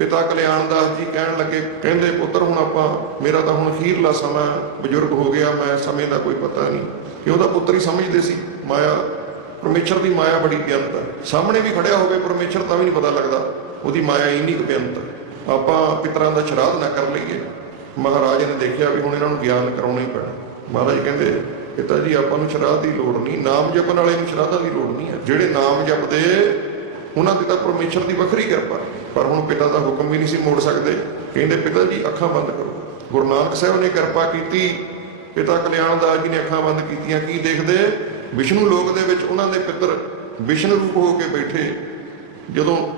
ਪਿਤਾ ਕਲਿਆਣ ਦਾਸ ਜੀ ਕਹਿਣ ਲੱਗੇ, ਕਹਿੰਦੇ, ਪੁੱਤਰ, ਹੁਣ ਆਪਾਂ, ਮੇਰਾ ਤਾਂ ਹੁਣ ਅਖੀਰਲਾ ਸਮਾਂ ਬਜ਼ੁਰਗ ਹੋ ਗਿਆ, ਮੈਂ ਸਮੇਂ ਦਾ ਕੋਈ ਪਤਾ ਨਹੀਂ। ਕਿ ਉਹਦਾ ਪੁੱਤਰ ਹੀ ਸਮਝਦੇ ਸੀ, ਮਾਇਆ, ਪਰਮੇਸ਼ਰ ਦੀ ਮਾਇਆ ਬੜੀ ਬੇਅੰਤ ਹੈ। ਸਾਹਮਣੇ ਵੀ ਖੜਿਆ ਹੋਵੇ ਪਰਮੇਸ਼ਰ, ਤਾਂ ਵੀ ਨਹੀਂ ਪਤਾ ਲੱਗਦਾ, ਉਹਦੀ ਮਾਇਆ ਇੰਨੀ ਕੁ ਬੇਅੰਤ ਹੈ। ਆਪਾਂ ਪਿਤਰਾਂ ਦਾ ਸ਼ਰਾਧ ਨਾ ਕਰ ਲਈਏ। ਮਹਾਰਾਜ ਨੇ ਦੇਖਿਆ ਵੀ ਹੁਣ ਇਹਨਾਂ ਨੂੰ ਗਿਆਨ ਕਰਾਉਣਾ ਹੀ ਪੈਣਾ। ਮਹਾਰਾਜ ਕਹਿੰਦੇ, ਪਿਤਾ ਜੀ, ਆਪਾਂ ਨੂੰ ਸ਼ਰਾਧ ਦੀ ਲੋੜ ਨਹੀਂ, ਨਾਮ ਜਪਣ ਵਾਲੇ ਨੂੰ ਸ਼ਰਾਧਾਂ ਦੀ ਲੋੜ ਨਹੀਂ ਹੈ। ਜਿਹੜੇ ਨਾਮ ਜਪਦੇ ਉਹਨਾਂ ਦੀ ਤਾਂ ਪਰਮੇਸ਼ਰ ਦੀ ਵੱਖਰੀ ਕਿਰਪਾ। ਪਰ ਹੁਣ ਪਿਤਾ ਦਾ ਹੁਕਮ ਵੀ ਨਹੀਂ ਸੀ ਮੋੜ ਸਕਦੇ। ਕਹਿੰਦੇ, ਪਿਤਾ ਜੀ, ਅੱਖਾਂ ਬੰਦ ਕਰੋ। ਗੁਰੂ ਨਾਨਕ ਸਾਹਿਬ ਨੇ ਕਿਰਪਾ ਕੀਤੀ। ਪਿਤਾ ਕਲਿਆਣ ਦਾਸ ਜੀ ਨੇ ਅੱਖਾਂ ਬੰਦ ਕੀਤੀਆਂ। ਕੀ ਦੇਖਦੇ? ਵਿਸ਼ਨੂੰ ਲੋਕ ਦੇ ਵਿੱਚ ਉਹਨਾਂ ਦੇ ਪਿੱਤਰ ਵਿਸ਼ਨ ਰੂਪ ਹੋ ਕੇ ਬੈਠੇ। ਜਦੋਂ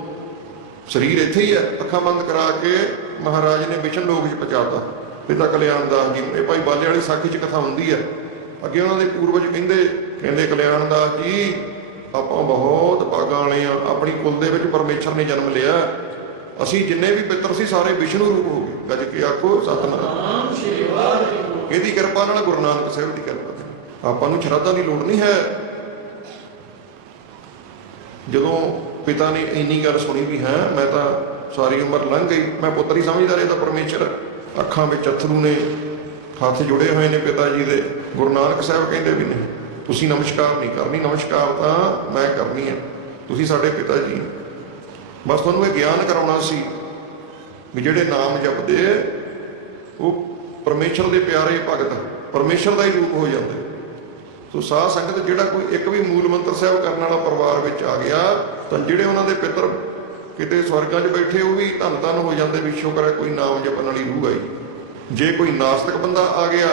ਸਰੀਰ ਇੱਥੇ ਹੀ ਹੈ, ਅੱਖਾਂ ਬੰਦ ਕਰਾ ਕੇ ਮਹਾਰਾਜ ਨੇ ਵਿਸ਼ਨ ਲੋਕ 'ਚ ਪਹੁੰਚਾਤਾ। ਪਿਤਾ ਕਲਿਆਣ ਦਾਸ ਜੀ ਨੂੰ, ਇਹ ਭਾਈ ਬਾਲੇ ਵਾਲੀ ਸਾਖੀ 'ਚ ਕਥਾ ਹੁੰਦੀ ਹੈ। ਅੱਗੇ ਉਹਨਾਂ ਦੇ ਪੂਰਵਜ ਕਹਿੰਦੇ ਕਹਿੰਦੇ, ਕਲਿਆਣ ਦਾਸ ਜੀ ਆਪਾਂ ਬਹੁਤ ਭਾਗਾਂ ਵਾਲੇ ਆ, ਆਪਣੀ ਕੁਲ ਦੇ ਵਿੱਚ ਪਰਮੇਸ਼ਰ ਨੇ ਜਨਮ ਲਿਆ। ਅਸੀਂ ਜਿੰਨੇ ਵੀ ਪਿੱਤਰ ਸੀ, ਸਾਰੇ ਵਿਸ਼ਨੂੰ ਰੂਪ ਹੋ ਗਏ। ਗੱਜ ਕੇ ਆਖੋ, ਸਤਨਾਮ। ਇਹਦੀ ਕਿਰਪਾ ਨਾਲ ਗੁਰੂ ਨਾਨਕ ਸਾਹਿਬ ਦੀ ਕਿਰਪਾ ਤੇ। ਆਪਾਂ ਨੂੰ ਸ਼ਰਧਾ ਦੀ ਲੋੜ ਨਹੀਂ ਹੈ। ਜਦੋਂ ਪਿਤਾ ਨੇ ਇੰਨੀ ਗੱਲ ਸੁਣੀ ਵੀ ਹੈ, ਮੈਂ ਤਾਂ ਸਾਰੀ ਉਮਰ ਲੰਘ ਗਈ। ਮੈਂ ਪੁੱਤਰ ਹੀ ਸਮਝਦਾ ਰਿਹਾ ਤਾਂ ਪਰਮੇਸ਼ਰ ਅੱਖਾਂ ਵਿੱਚ ਅਥਰੂ ਨੇ, ਹੱਥ ਜੁੜੇ ਹੋਏ ਨੇ ਪਿਤਾ ਜੀ ਦੇ। ਗੁਰੂ ਨਾਨਕ ਸਾਹਿਬ ਕਹਿੰਦੇ ਵੀ ਨਹੀਂ। ਤੁਸੀਂ ਨਮਸਕਾਰ ਨਹੀਂ ਕਰਨੀ, ਨਮਸਕਾਰ ਤਾਂ ਮੈਂ ਕਰਨੀ ਹੈ ਤੁਸੀਂ ਸਾਡੇ ਪਿਤਾ ਜੀ। ਬਸ ਤੁਹਾਨੂੰ ਇਹ ਗਿਆਨ ਕਰਾਉਣਾ ਸੀ ਵੀ ਜਿਹੜੇ ਨਾਮ ਜਪਦੇ ਉਹ ਪਰਮੇਸ਼ਰ ਦੇ ਪਿਆਰੇ ਭਗਤ, ਪਰਮੇਸ਼ਰ ਦਾ ਹੀ ਰੂਪ ਹੋ ਜਾਂਦੇ। ਸੋ ਸਾਧ ਸੰਗਤ, ਜਿਹੜਾ ਕੋਈ ਇੱਕ ਵੀ ਮੂਲ ਮੰਤਰ ਸਾਹਿਬ ਕਰਨ ਵਾਲਾ ਪਰਿਵਾਰ ਵਿੱਚ ਆ ਗਿਆ, ਤਾਂ ਜਿਹੜੇ ਉਹਨਾਂ ਦੇ ਪਿੱਤਰ ਕਿਤੇ ਸਵਰਗਾਂ 'ਚ ਬੈਠੇ, ਉਹ ਵੀ ਧੰਨ ਧੰਨ ਹੋ ਜਾਂਦੇ ਵੀ ਸ਼ੁਕਰ ਹੈ ਕੋਈ ਨਾਮ ਜਪਣ ਵਾਲੀ ਰੂਹ ਆਈ। ਜੇ ਕੋਈ ਨਾਸਤਿਕ ਬੰਦਾ ਆ ਗਿਆ,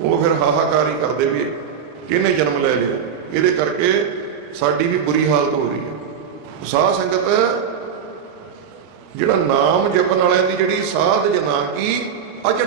ਉਹ ਫਿਰ ਹਾਹਾਕਾਰ ਹੀ ਕਰਦੇ ਵੀ ਕਿਹਨੇ ਜਨਮ ਲੈ ਲਿਆ? ਇਹਦੇ ਕਰਕੇ ਸਾਡੀ ਵੀ ਬੁਰੀ ਹਾਲਤ ਹੋ ਰਹੀ ਹੈ। ਸਾਧ ਸੰਗਤ, ਜਿਹੜਾ ਨਾਮ ਜਪਣ ਵਾਲਿਆਂ ਦੀ ਜਿਹੜੀ ਸਾਧ ਜਨਾ ਕੀ ਅੱਜ